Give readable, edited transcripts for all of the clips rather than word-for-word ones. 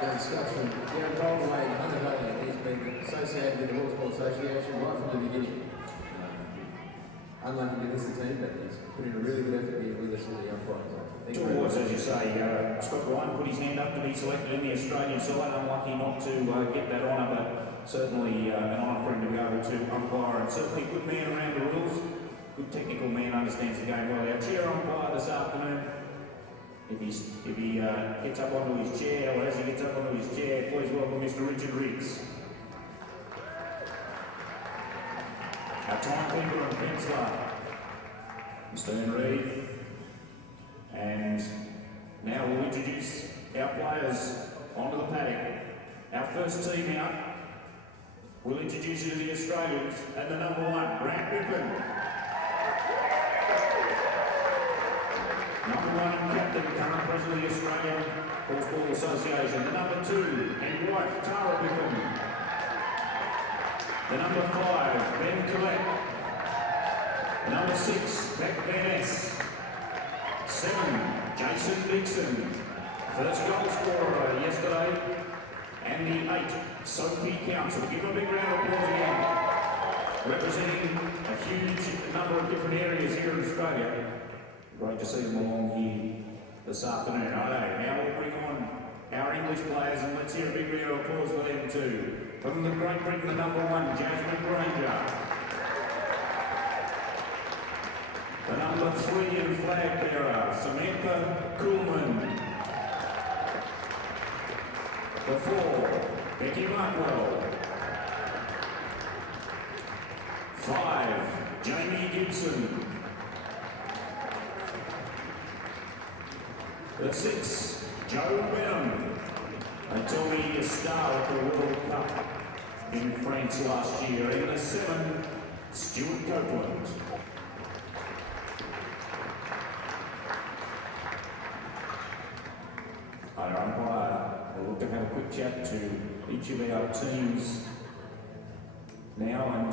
Young Scotsman, Darren Goldway and Hunter Valley. He's been associated with the Horseball Association right from the beginning. Unlucky to miss the team, but he's put in a really good effort here with us in the young fighters. Two awards, as you say. Scott Ryan put his hand up to be selected in the Australian side. Unlucky not to get that honour, but certainly an honour for him to be able to umpire, and certainly a good man around the rules. Good technical man, understands the game well. Our chair umpire this afternoon, if he gets up onto his chair, or as he gets up onto his chair, please welcome Mr. Richard Riggs. Our timekeeper and penciler, Mr. Henry. And now we'll introduce our players onto the paddock. Our first team out, we'll introduce you to the Australians, and the number one, Grant Rippon. Number one captain, current president of the Australian Horseball Association. The number two, and wife, Tara Rippon. The number 5, Ben Collette. The number 6, Beck Van Ness. 7, Jason Dixon. First goal scorer yesterday. And the 8, Sophie Council. Give them a big round of applause again. Representing a huge number of different areas here in Australia. Great to see them along here this afternoon. Righto, now we'll bring on our English players, and let's hear a big round of applause for them too. From the Great Britain, the number 1, Jasmine Granger. The number 3 and flag bearer, Samantha Kuhlman. The 4, Becky Markwell. 5, Jamie Gibson. The 6, Joe Benham. They tell me a star at the World Cup in France last year. And the 7, Stuart Copeland. Our umpire will look to have a quick chat to each of our teams now. And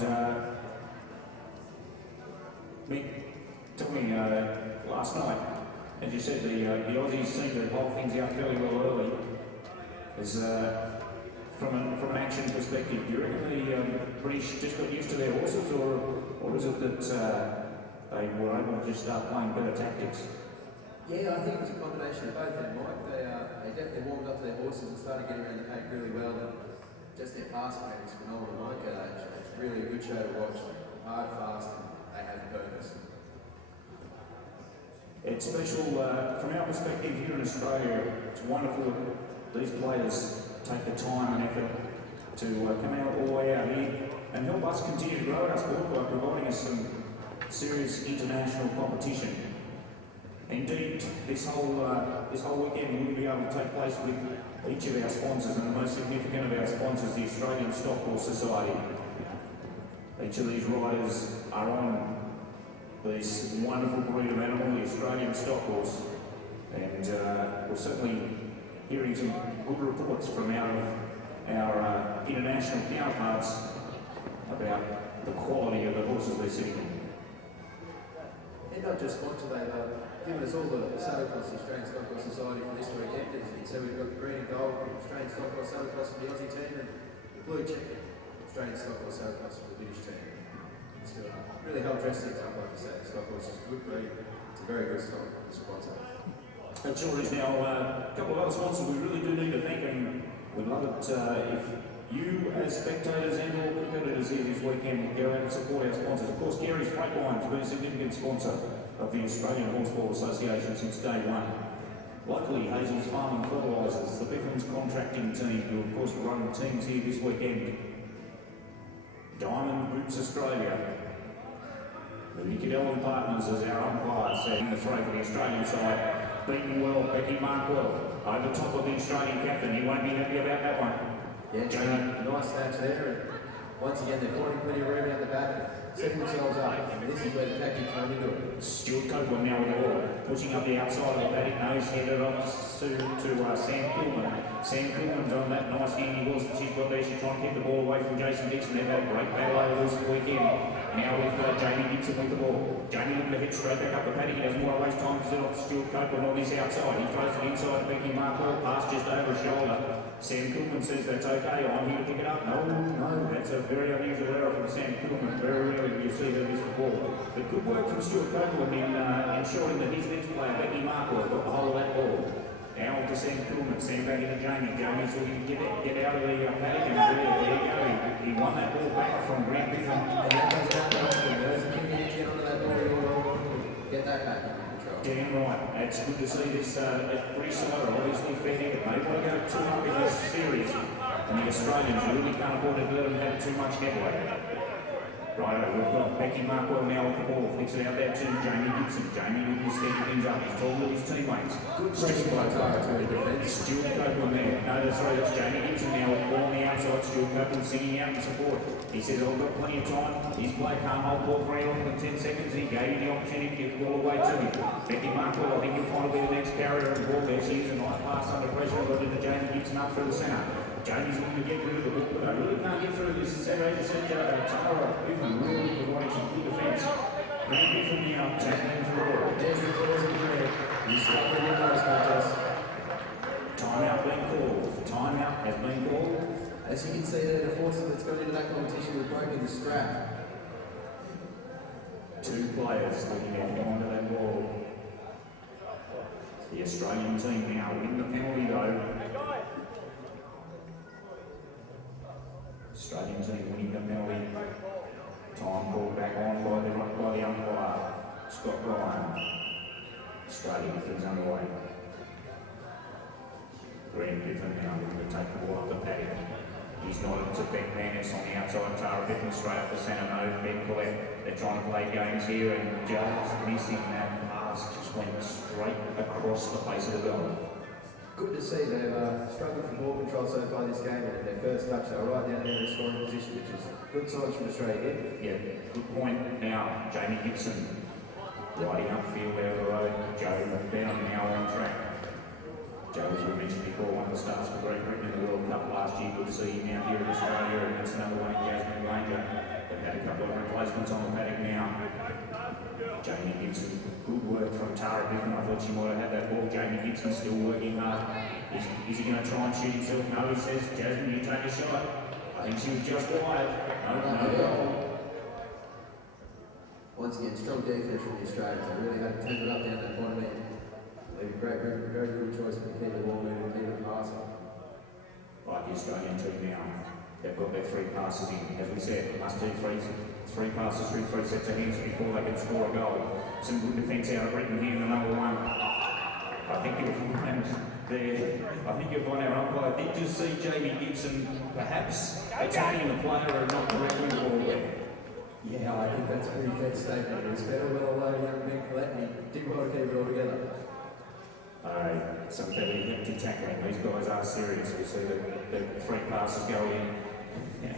Mick, tell me, last night, as you said, the Aussies seemed to hold things out fairly well early. As from an action perspective, do you reckon the British just got used to their horses, or is it that they were able to just start playing better tactics? Yeah, I think it was a combination of both of them, Mike. They definitely warmed up to their horses and started getting around the paddock really well. And just their pass game is phenomenal, Mike. It's really a good show to watch. Hard, fast, and they have purpose. It's special from our perspective here in Australia. It's wonderful that these players take the time and effort to come out all the way out here and help us continue to grow our sport by providing us some serious international competition. Indeed, this whole weekend will be able to take place with each of our sponsors, and the most significant of our sponsors, the Australian Stock Horse Society. Each of these riders are on this wonderful breed of animal, the Australian stock horse, and we're certainly hearing some good reports from our international counterparts about the quality of the horses they're sitting on. They're not just sponsor, they've given us all the saddlecloths, the Australian Stock Horse Society for this weekend. So we've got the green and gold Australian Stock Horse saddlecloths for the Aussie team, and the blue check Australian Stock Horse saddlecloths for the British team. It's really helped dress things up, like I say. The stock horse is a good breed. It's a very good stock sponsor. It sure is. Now, a couple of other sponsors we really do need to thank, and we'd love it if you, as spectators and all competitors here this weekend, go out and support our sponsors. Of course, Gary's Freight Line has been a significant sponsor of the Australian Horseball Association since day one. Locally, Hazel's Farm and Fertilisers, the Biffins Contracting Team, who of course run teams here this weekend. Diamond Groups Australia. The Nicodell Partners as our umpires in the fray for the Australian side. Beaten well, Becky Markwell. Over top of the Australian captain. You won't be happy about that one. Yeah, Jamie, nice match there. And once again, they're finding plenty of room out the back, setting themselves up. And this is where the tactics come into it. Stuart Copeland now with the ball, pushing up the outside of the paddock. Nose headed off to Sam Kuhlman. Sam Kuhlman's on that nice handy horse that she's got there. She's trying to keep the ball away from Jason Dixon. They've had a great battle over this weekend. Now with Jamie Gibson with the ball. Jamie looking to hit straight back up the paddock. He doesn't want to waste time because it's off Stuart Copeland on this outside. He throws it inside to Becky Markwell, pass just over his shoulder. Sam Coolman says that's okay. I'm here to pick it up. No, that's a very unusual error from Sam Coolman. Very rarely do you see that miss the ball. But good work from Stuart Copeland in ensuring that his next player, Becky Markwell, got the whole of that ball. Now to Sam Coolman. Sam back into Jamie. Jamie's looking to get out of the paddock, and there you go. He won that ball back from Grant Biffin. And that goes back to Austin. There's a few minutes get onto that ball, you'll get that back under control. Damn right. It's good to see this pretty slow, obviously fair hit. They want to go 2 in this series, and the Australians really can't afford to let them have too much headway. Right, we've got Becky Markwell now with the ball, flicks it out there to Jamie Gibson. Jamie looking to steady things up. He's talking to his teammates. Good pressure by Tara to the defence. Stuart Copeland there. No, that's right, that's Jamie Gibson now with the ball on the outside. Stuart Copeland singing out in support. He says, I've got plenty of time. His play can't hold ball for any longer than 10 seconds. He gave you the opportunity to get the ball away to him. Becky Markwell, I think you'll find will be the next carrier of the ball there. She is a nice pass under pressure. Got into Jamie Gibson up through the centre. Jamie's looking to get rid of the ball, but I really can't get through this. Tara Biffin really providing some good defence. Grant Biffin now tackling for all. There's the cause of the red. He's struggling in those contest. Timeout being called. Timeout has been called. As you can see there, the force that's gone into that competition was broken the strap. 2 players looking to get onto that ball. The Australian team now win the penalty though. Australian team winning the penalty. Time called back on by the umpire, Scott Ryan. Australia with things underway. Grant Biffin now looking to take the ball up the paddock. He's nodded to Ben Manus on the outside. Tara Biffin straight up the centre nose. Ben Collette. They're trying to play games here, and just missing that pass just went straight across the face of the goal. Good to see they've struggled for ball control so far this game, and at their first touch they were right down there in the scoring position, which is good signs from Australia. Yeah, good point. Now, Jamie Gibson riding upfield out of the road. Joe down now on track. Joe, as we mentioned before, one of the stars for Great Britain in the World Cup last year. Good to see him out here in Australia, and that's another one in Jasmine Ranger. They've had a couple of replacements on the paddock now. Jamie Gibson, good work from Tara Biffin. I thought she might have had that ball. Jamie Gibson still working hard. Is he going to try and shoot himself? No, he says, Jasmine, you take a shot. I think she was just wide. No goal. Once again, strong defence from the Australians. They really had to tangle it up down that bottom end. Very good choice to keep the ball moving and keep it passing. Right, the Australian team now. They've got their 3 passes in. As we said, must do 3 passes through 3 sets of hands before they can score a goal. Some good defence out of Britain here in the number 1. I think you'll find there. I think you'll find our umpire did just see Jamie Gibson perhaps attacking the player and not directly the ball there. Yeah, I think that's a pretty fair statement. It was fair well below young Ben Collette, and he did well to keep it all together. Some fairly hefty tackling. These guys are serious. We see the 3 passes go in. Yeah.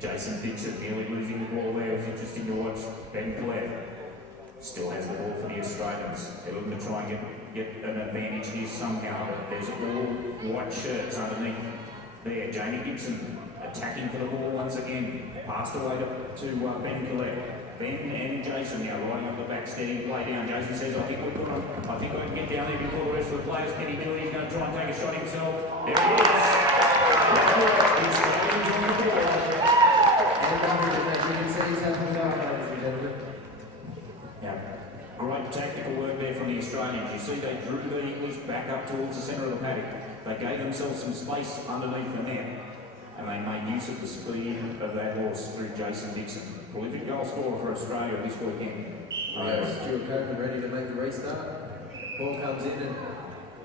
Jason Dixon nearly losing the ball there. It was interesting to watch. Ben Collette still has the ball for the Australians. They're looking to try and get an advantage here somehow, but there's all white shirts underneath there. Jamie Gibson attacking for the ball once again. Passed away to Ben Collette. Ben and Jason now riding up the back, steady play down. Jason says, I think I can get down there before the rest of the players. Kenny Billy, he's going to try and take a shot himself. There it is. Now, great tactical work there from the Australians. You see they drew the English back up towards the centre of the paddock. They gave themselves some space underneath the net, and they made use of the speed of that horse through Jason Dixon. Prolific goal scorer for Australia this weekend. Stuart Copeland ready to make the restart. Ball comes in, and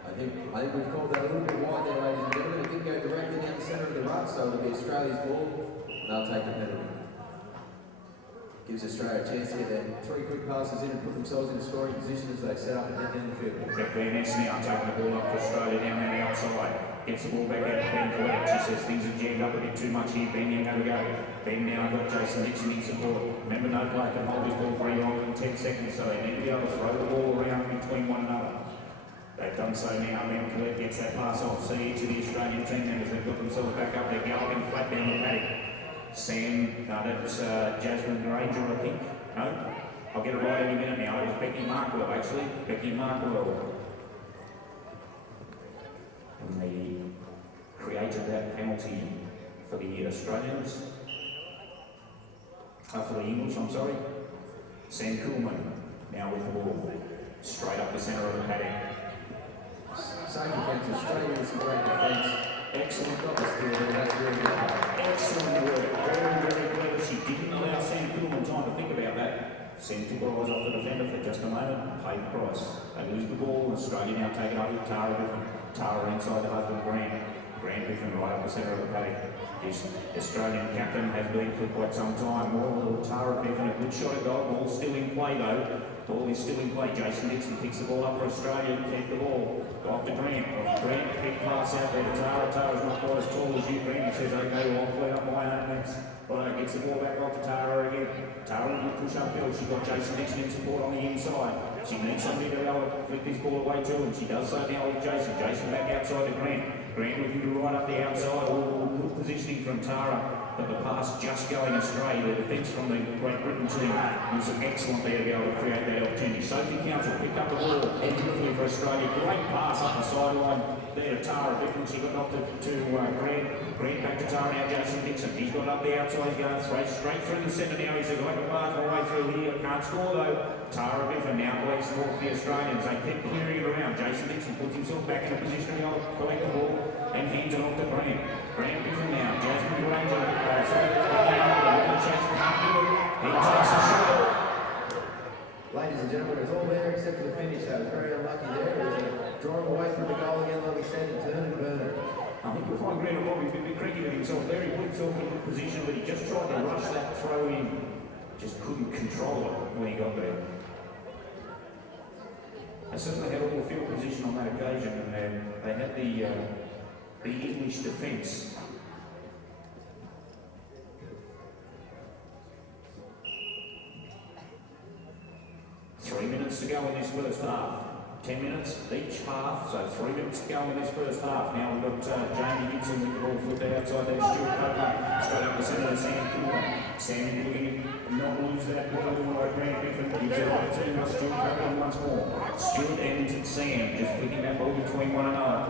I think we've called that a little bit wide there, ladies and gentlemen. It didn't go directly down the centre of the ruck, so it'll be Australia's ball, and they'll take the penalty. Gives Australia a chance to get their 3 quick passes in and put themselves in a scoring position as they set up and head down the field. Beck Vaness now taking the ball up for Australia down the outside. Gets the ball back out to Ben Collette. She says things have jammed up a bit too much here. Ben, you have a go. Ben now got Jason Dixon in support. Remember, no player can hold this ball for any longer than 10 seconds, so they need to be able to throw the ball around between one another. They've done so now. Ben Collette gets that pass off. See each of the Australian team members. They've got themselves back up. They're galloping flat down the paddock. That's Jasmine Granger, I think. No, I'll get it right any minute now. It was Becky Markwell, actually. Becky Markwell. And they created that penalty for the Australians. For the English, I'm sorry. Sam Kuhlman now with the ball. Straight up the centre of the paddock. Safety counts Australia with some great defence. Excellent. That's really good. Excellent work. Very, very clever. She didn't allow Sam Kuhlman time to think about that. Sam took her eyes off the defender for just a moment. Paid the price. They lose the ball. Australia now take it over to Tara Griffin. Tara inside the husband Grant. Grant Griffin right up the centre of the paddock. This Australian captain has been for quite some time. More Tara Griffin, a good shot at goal. Ball still in play though. Ball is still in play. Jason Dixon picks the ball up for Australia to keep the ball. Go off to Grant. Grant, big pass out there to Tara. Tara's not quite as tall as you, Grant. He says, okay, well, I'll clean up my own next. Right, gets the ball back off to Tara again. Tara will push uphill. She's got Jason Dixon in support on the inside. She needs somebody to be able to flick this ball away to, and she does so now with Jason. Jason back outside to Grant. Grant looking to right up the outside. Good positioning from Tara. But the pass just going astray. The defence from the Great Britain team was excellent there to be able to create that opportunity. Sophie Council picked up the ball beautifully for Australia. Great pass up the sideline there to Tara Griffin. She got off to Grant. Grant back to Tara now. Jason Dixon. He's got up the outside. He's going straight through the centre now. He says, I can pass my way through here. Can't score though. Tara Griffin now plays the ball for the Australians. They keep clearing it around. Jason Dixon puts himself back in a position to be able to collect the ball and hands it off to Grant. Grant Griffin now. Jasmine Granger. He takes a shot. Ladies and gentlemen, it's all there except for the finish. That was very unlucky there. It was a drawing away from the goal again, like we said, and turn and burner. I think you'll find Grant Robbie a bit cranky with himself there. He put himself in a good position, but he just tried to rush that throw in. Just couldn't control it when he got there. They certainly had all the field position on that occasion, and they had the English defence. Three minutes to go in this first half. 10 minutes each half, so 3 minutes to go in this first half. Now we've got Jamie Gibson with the ball flipped outside there. Stuart Copeland straight up the centre to Sam Kuhlman. Sam looking to not lose that ball by Grant Griffin. Gives it right to Stuart Copeland once more. Stuart and Sam just flicking that ball between one another.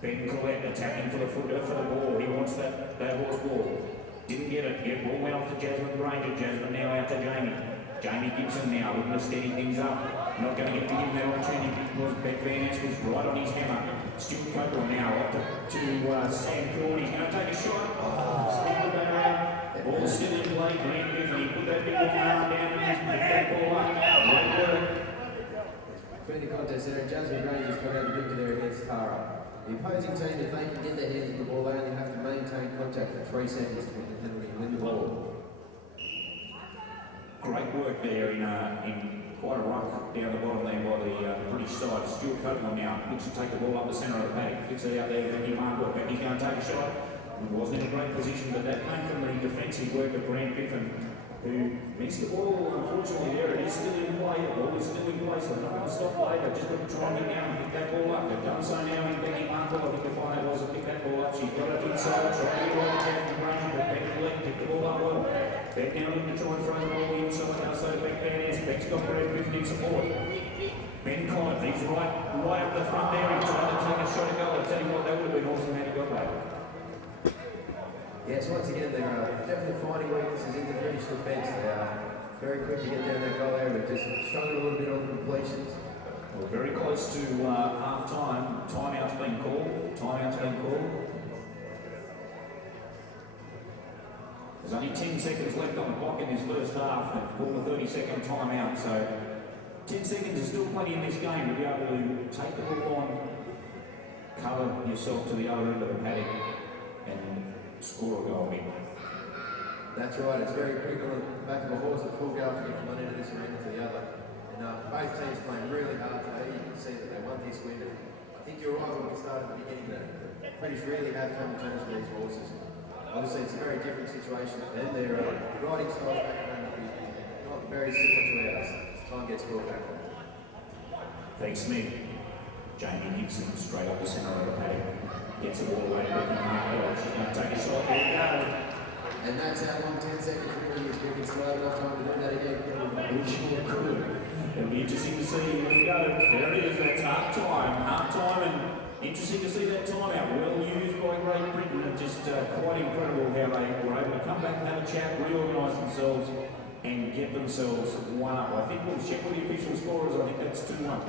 Ben Collette attacking for the ball. He wants that horse ball. Didn't get it. Yet ball went off to Jasmine Granger. Jasmine now out to Jamie. Jamie Gibson now looking to steady things up. Not going to get to give him that opportunity because Beck Van Ness was right on his hammer. Stuart Copeland now up to Sam Court. He's going to take a shot. Still the around. Ball still in play. Grant Griffin. He put that big long arm down and just picked that ball up. Great work. Between the contest there, Jasmine Granger's come out the victor there against Tara. The opposing team, if they can get their hands on the ball, they only have to maintain contact for 3 seconds to win the penalty and win the ball. Great work there in quite a ruck down the bottom there by the British side. Stuart Copeland now looks to take the ball up the centre of the paddock. Flicks it out there, Becky Markwell. Becky's going to take a shot. He wasn't in a great position, but that came from the defensive work of Grant Griffin, who missed the ball. Unfortunately, there it is still in play. The ball is still in place. They're not going to stop play. They've just got to try and get down and pick that ball up. They've done so now in Becky Markwell. I think the final was to pick that ball up. She's got it inside. Try to get right down the range, but Becky Collette picked the ball up well. Beck now looking to try and throw the ball inside. Outside Beck Van Ness. Beck's got Grant Griffin in support. Ben Collett, he's right up the front there. He's trying to take a shot at goal. I tell you what, that would have been awesome had he got that. Yes, once again, they're definitely finding weaknesses in the British defence. They are very quick to get down that goal area, just struggling a little bit on completions. Well, very close to half-time. Timeout's been called. There's only 10 seconds left on the clock in this first half. They've called a 30-second timeout, so 10 seconds is still plenty in this game to be able to take the ball on, cover yourself to the other end of the paddock, and score a goal in. That's right, it's very quick on the back of a horse at full gallop to get from one end of this arena to the other. And both teams playing really hard today. You can see that they won this win. I think you're right when we started at the beginning that the British really have come to terms with these horses. Obviously, it's a very different situation for them. Their riding styles back home will be not very similar to ours as time gets brought back on. Thanks, Mick. Jamie Gibson straight up the centre of the paddock. Gets the ball away to Becky Markwell. She's going to take a shot. There you go. And that's how long 10 seconds really is. We can still have enough time to do that again. We sure could. It'll be interesting to see. Here we go. There it is. That's half time. Half time, and interesting to see that timeout. Well used by Great Britain, and just quite incredible how they were able to come back and have a chat, reorganise themselves, and get themselves one up. I think we'll check with the official scorers. I think that's 2-1.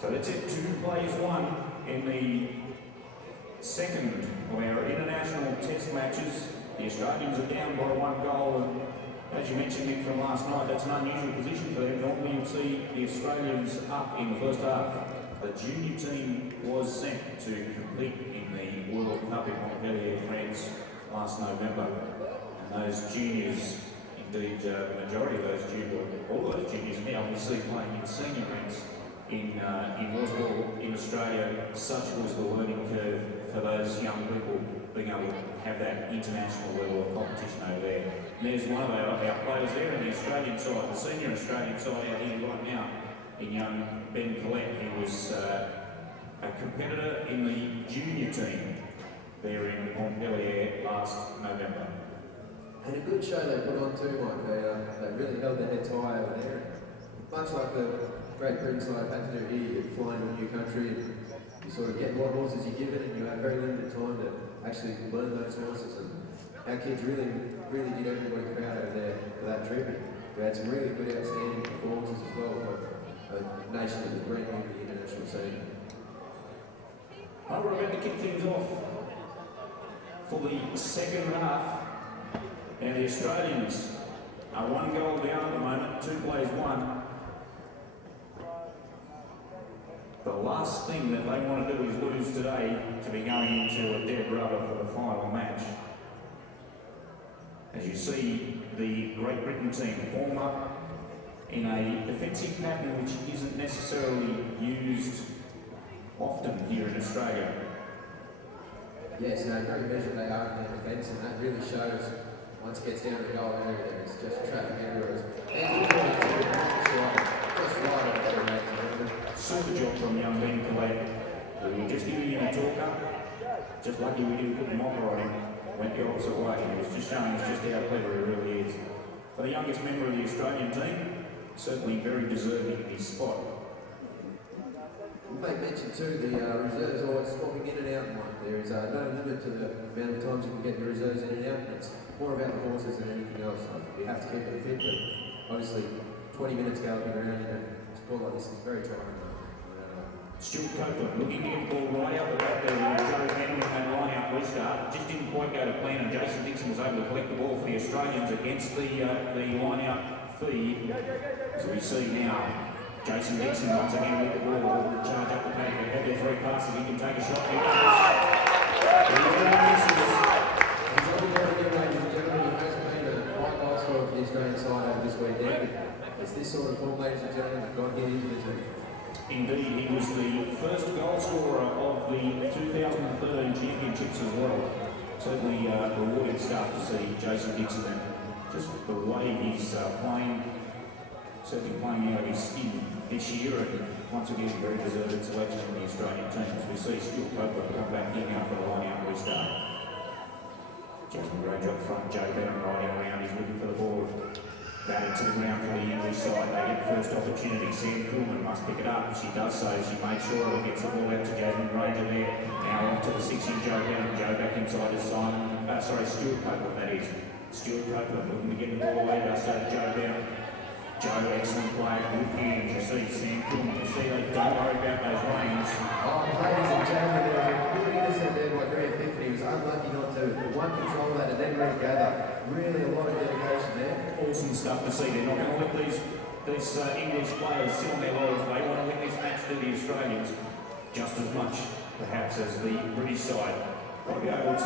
So that's it. 2 plays 1 in the second of our international test matches. The Australians are down by 1 goal, and as you mentioned, Nick, from last night, that's an unusual position for them. Normally you'd see the Australians up in the first half. The junior team was sent to compete in the World Cup in Montpellier, France last November. And those juniors, indeed the majority of those juniors, all those juniors now obviously playing in senior ranks in Westball in Australia. Such was the learning curve for those young people being able to have that international level of competition over there. And there's one of our players there in the Australian side, the senior Australian side out here right now, in young Ben Collette. He was a competitor in the junior team there in Montpellier last November. And a good show they put on too, Mike. They really held their heads high over there. Much like the Great Britain side had to do here, you fly into a new country and you sort of get what horses you give it, and you have very limited time to actually learn those horses. And our kids really did everybody proud over there for that trip. We had some really good, outstanding performances as well for a nation that was brand new to the international scene. Oh, we're about to kick things off for the second half. And the Australians are 1 goal down at the moment, 2 plays 1. The last thing that they want to do is lose today to be going into a dead rubber for the final match. As you see, the Great Britain team form up in a defensive pattern which isn't necessarily used often here in Australia. Yes, no, very measured they are in their defence, and that really shows once it gets down to the goal area, there's just traffic everywhere. Just right on the rate. Super job from young Ben Collette. We were just giving him a talker. Just lucky we didn't put the mocker on him. Went the opposite way. He was just showing us just how clever he really is. For the youngest member of the Australian team, certainly very deserving in his spot. We'll make mention too, the reserves are always swapping in and out, Mike. There is no limit to the amount of times you can get the reserves in and out. It's more about the horses than anything else. You have to keep them fit, but obviously 20 minutes galloping around in a sport like this is very trying. Stuart Copeland looking to get the ball right out the back there with Joe Henry and line out restart. Just didn't quite go to plan, and Jason Dixon was able to collect the ball for the Australians against the line out feed. As we see now, Jason Dixon once again with the ball, charge up the pack, they have their 3 passes, he can take a shot. He's only got a new range of gentlemen. He has been a high goal scorer for the Australian side over this weekend. It's this sort of form, ladies and gentlemen, that got him into the team. Indeed, he was the first goal scorer of the 2013 championships as well. Certainly rewarding stuff to see Jason Dixon, and just the way he's playing, certainly playing out of his skin this year, and once again very deserved selection in the Australian team. As we see Stuart Copeland come back in now for the line out restart. Jasmine Grange up front, Joe Bennett riding around, he's looking for the ball. Batted to the ground for the English side. They get the first opportunity. Sam Kuhlman must pick it up. She does so. She made sure it gets the ball out to Jasmine Granger there. Now off to the 6-inch Joe Bennett. Joe back inside to Stuart Copeland, that is. Stuart Copeland looking to get the ball away. Does so to Joe Bennett. Joe, excellent player, good hands. You see Sam Kuhlman. You see they don't worry about those reins. Oh, ladies and gentlemen, there was a good innocent there by Grant Piffin. He was unlucky not to. One control that and then regather. Really a lot of dedication there. Awesome stuff to see. They're not going to let these English players sit on their laurels. They want to win this match to the Australians just as much, perhaps, as the British side. Want to be able to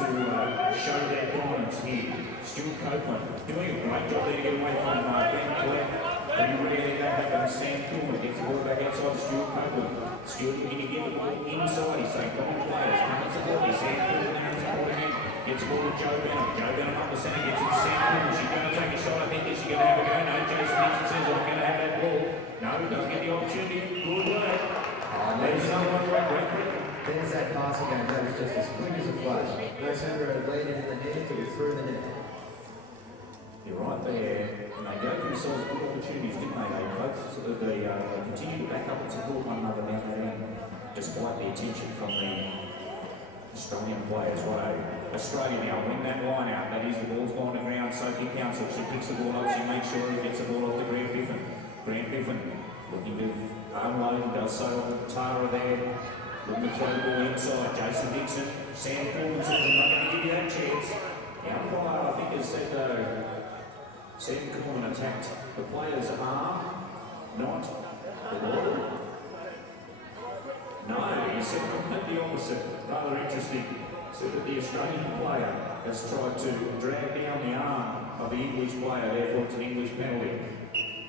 show their dominance here. Stuart Copeland doing a great job there to get away from Ben Collette. And really that happens. Sam Kuhlman gets the ball back outside to Stuart Copeland. Stuart going to get the ball inside. He's saying, come on players, come and support me. Sam Kuhlman there and supporting him. Gets the ball to Joe Bennett. Joe Bennett up the centre, gets it to Sam Kuhlman. She's going to take a shot. I think she's going to have a go. No, Jason Dixon says, I'm going to have that ball. No, he doesn't get the opportunity. Good work. There's someone like Great Britain. There's that passing game, that was just as quick as a flash. No sooner had it landed in the net till it through the net. You're right there, and they gave themselves good opportunities, didn't they? They both they continued to back up and support one another down there, despite the attention from the Australian players. Australia now win that line out. That is, the ball's gone to ground. Sophie Council, she picks the ball up, she makes sure he gets the ball off to Grant Biffin. Grant Biffin looking to unload, does so on Tara there. Looking to throw the ball inside. Jason Dixon, Sam Coleman says, I'm not going to give you that chance. The umpire, I think, has said though, Sam Coleman attacked the player's arm, not the ball. No, he said completely opposite. Rather interesting. Said that the Australian player has tried to drag down the arm of the English player, therefore it's an English penalty.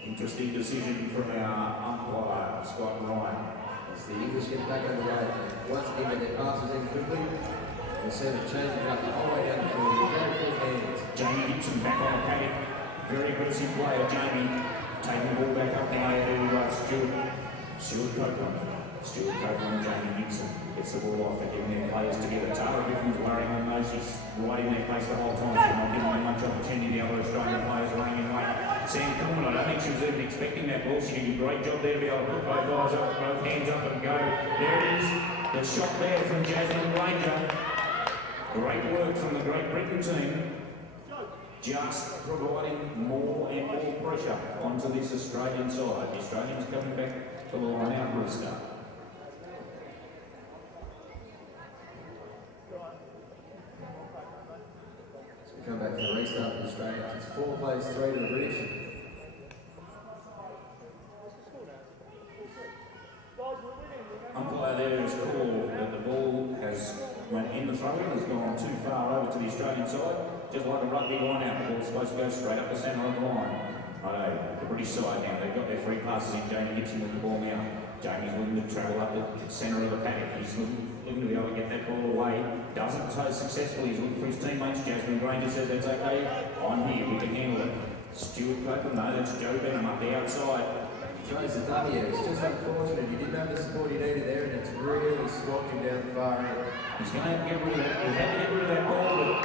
Interesting decision from our umpire, Scott Ryan. As the English get back on the way, once again get their passes in quickly, instead of changing up the whole way down the field with very quick hands. Jamie Gibson back on the paddock. Very aggressive player, Jamie. Taking the ball back up now to Stuart Copeland. Stuart Copeland and Jamie Gibson gets the ball off, they're getting their players together. Tara Biffin's worrying on those, she's right in their face the whole time. She's not giving them much opportunity. The other Australian players running in late. Sam Coleman, I don't think she was even expecting that ball. She did a great job there to be able to put both eyes up, both hands up and go. There it is, the shot there from Jasmine Granger. Great work from the Great Britain team. Just providing more and more pressure onto this Australian side. The Australians coming back to the line out restart. Come back to the restart for Australia. It's 4 plays, 3 to the British. Umpire there has called that the ball has, when in the throw-in, has gone too far over to the Australian side. Just like a rugby line out, the ball's supposed to go straight up the centre of the line. The British side now, they've got their free passes in. Jamie Gibson with the ball now. Jamie's looking to travel up the centre of the paddock. He's looking to be able to get that ball away. Doesn't so successfully. He's looking for his teammates. Jasmine Granger says that's okay. I'm here, we can handle it. Stuart Copeland, no, that's Joe Benham up the outside. Tries the W. It's just unfortunate. He didn't have the support he needed there, and it's really swapped him down the far end. He's going to have to get rid of that. He's had to get rid of that ball, but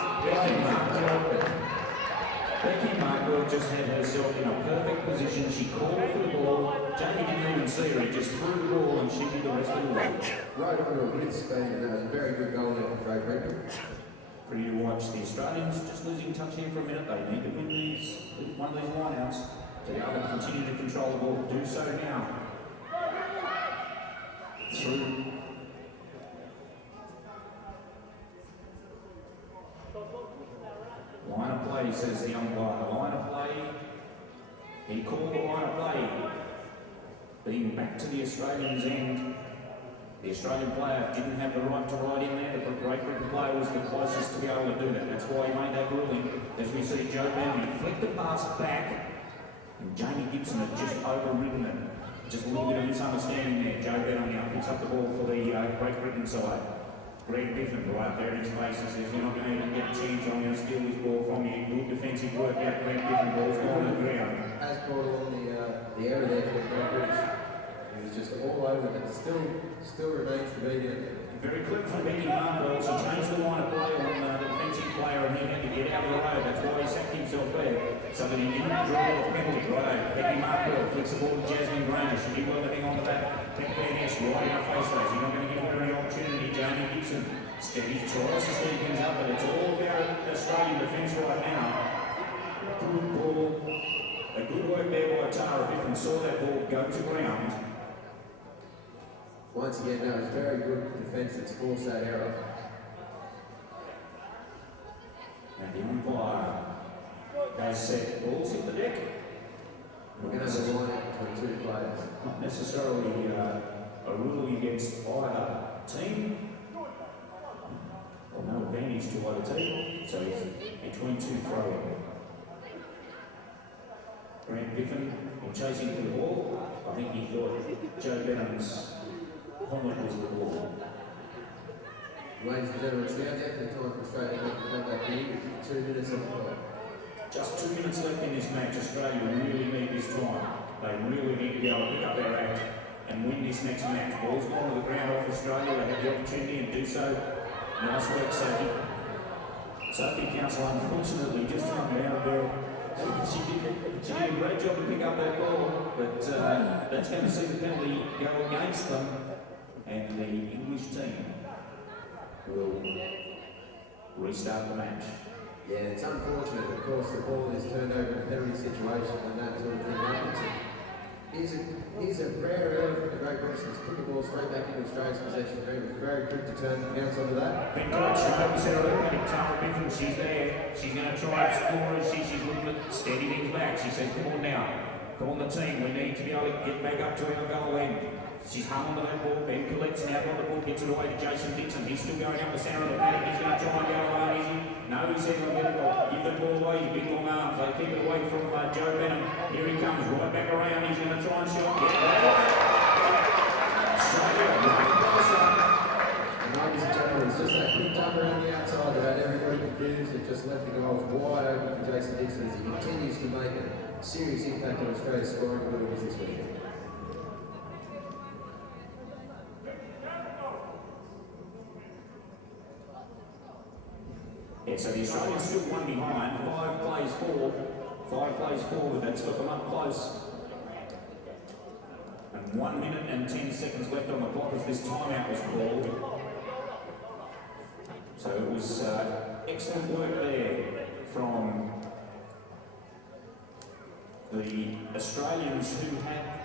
Becky Markle just had herself in a perfect position. She called for the ball. Jamie didn't even see her. He just threw the ball and she did the rest of the work. Right onto a good speed. That was a very good goal there from Great Britain. Pretty to watch. The Australians just losing touch here for a minute. They need to win one of these lineouts to be able to continue to control the ball. Do so now. Through. Line of play, says the umpire. The line of play. He called the line of play. Being back to the Australians' end. The Australian player didn't have the right to ride in there. The Great Britain player was the closest to be able to do that. That's why he made that ruling. As we see Joe Benham flick the pass back. And Jamie Gibson had just overridden it. Just a little bit of misunderstanding there. Joe Benham now picks up the ball for the Great Britain side. Greg Biffin right up there in his face and says, you're not going to even get a chance, I'm going to steal this ball from you. Good defensive work out. Greg Biffin, ball's gone to the ground. Has brought along the error there for the Great British. He was just all over it. Still remains to be there. Very quick from Becky Markle. She changed the line of play on the defensive player and he had to get out of the road. That's why he sacked himself there. So that he didn't draw a penalty. Right, Becky Markle flicks the ball to Jasmine Granger. She did well to hang on to that. Take right in her face though. She's not going to give her any opportunity. Jamie Gibson steady tries to steady things up, but it's all about Australian defence right now. Good ball. A good work there by Tara Biffin. Saw that ball go to ground. Once again, that was very good defence that's forced that error. And the umpire has said balls hit the deck. We're going to have a line out between 2 players. Not necessarily a ruling against either team, or no advantage to either team, so it's between 2 throw-in. Grant Biffin, in chasing for the ball, I think he thought Joe Benham's helmet was the ball. Ladies and gentlemen, it's now down to the time for Australia to come back in. 2 minutes on the clock. Just 2 minutes left in this match. Australia really need this time. They really need to be able to pick up their act and win this next match. Ball's gone to the ground off Australia. They had the opportunity and do so. Nice work, Sophie. Sophie Council, unfortunately, just hung down there. She did a great job to pick up that ball, but that's going to see the penalty go against them, and the English team will restart the match. Yeah, it's unfortunate, of course, the ball is turned over in a penalty situation and that sort of thing happens. Here's a rare error from the Great British. Put the ball straight back into Australia's possession. Very quick to turn and bounce onto that. Ben Coach, Tara Biffin, she's there. She's going to try and score as she's looking at steady things back. She says, come on now. Come on the team. We need to be able to get back up to our goal end. She's hung onto that ball. Ben Collette's now got the ball, gets it away to Jason Dixon. He's still going up the centre of the paddock. He's going to try and go away easy. No, he said, I'll get it off. Give the ball away, you big long arms. They keep it away from Joe Benham. Here he comes, right back around. He's going to try and shot. Australia, right closer. And ladies and gentlemen, it's just that quick tuck around the outside that had everybody confused. It just left the goals wide open for Jason Dixon as he continues to make a serious impact on Australia's scoring abilities this weekend. Yeah, so the Australians still one behind, 5 plays forward, that's got them up close. And 1 minute and 10 seconds left on the clock as this timeout was called. So it was excellent work there from the Australians who had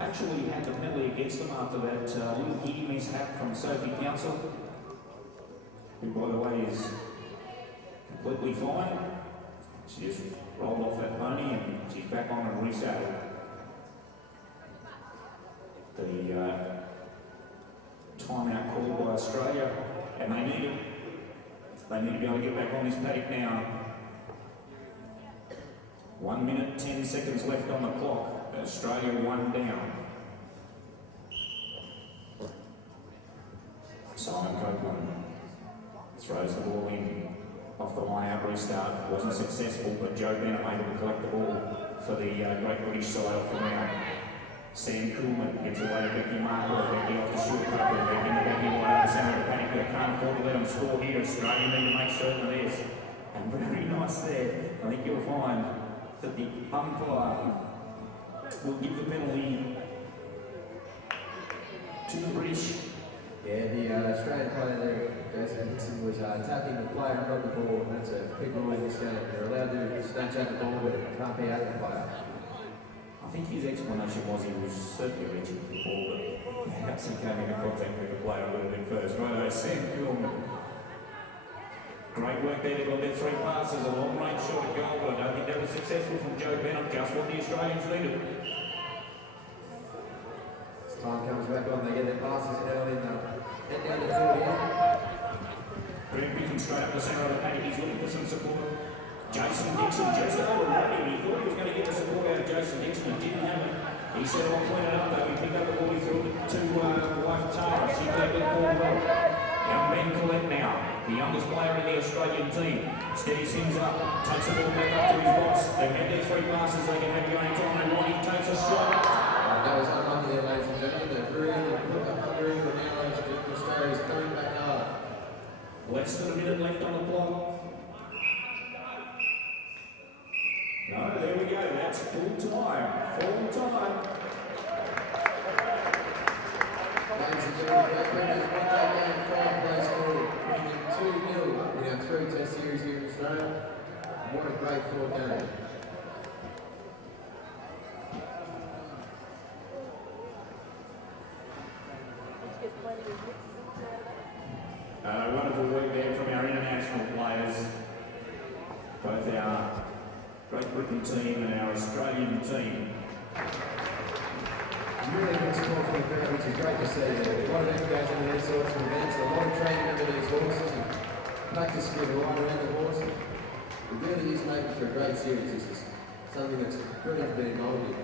actually had the penalty against them after that little giddy mishap from Sophie Council, who by the way is completely fine. She just rolled off that pony and she's back on and resaddled. The timeout called by Australia, and they need it. They need to be able to get back on this paddock now. 1 minute, 10 seconds left on the clock. Australia 1 down. Simon Copeland throws the ball in. Off the line-out restart, wasn't successful, but Joe Benham able to collect the ball for the Great British side off the ground. Sam Kuhlman gets away to Becky Markle, Becky off the short cover, Becky into Becky right up the centre of the paddock, but can't afford to let them score here. Australia need to make certain of this. And very nice there. I think you'll find that the umpire will give the penalty to the British. Yeah, the Australian player there, Jason Dixon, was attacking the player and not the ball, and that's a big rule in this game. They're allowed to snatch at the ball, but it can't be out of the player. I think his explanation was he was certainly reaching for the ball, but perhaps he came into contact with the player a little bit first. Righto, Sam Kuhlman. Great work there. They got their 3 passes, a long range shot at goal, but I don't think that was successful from Joe Benham, just what the Australians needed. Time comes back on, they get their passes early and head down the field here. Graham Griffin straight up the centre of the paddock, he's looking for some support. Jason Dixon just overrun him. He thought he was going to get the support out of Jason Dixon, he didn't have it. He said, I'll point it up though. He picked up the ball, he threw it to wife Tara. She played the ball well. Young Ben Collette now, the youngest player in the Australian team. Steadies things up, takes the ball back up to his box. They've had their 3 passes, they can have it going time. And Ronnie takes a shot. That was unlucky there, ladies and gentlemen. They've really put the pucker in, but now ladies and gentlemen, Australia's coming back hard. Less than a minute left on the clock. No, there we go. That's full time. Full time. Ladies and gentlemen, Great Britain has won that game 5 plays forward, bringing them 2-0 in our 3 test series here in Australia. What a great 4th game. Wonderful work there from our international players, both our Great Britain team and our Australian team. Really good support from the crowd, which is great to see. A lot of effort goes into these sorts of events, a lot of training under these horses, and practice with right around the horse. It really is making for a great series. This is something that's brilliant to be involved in.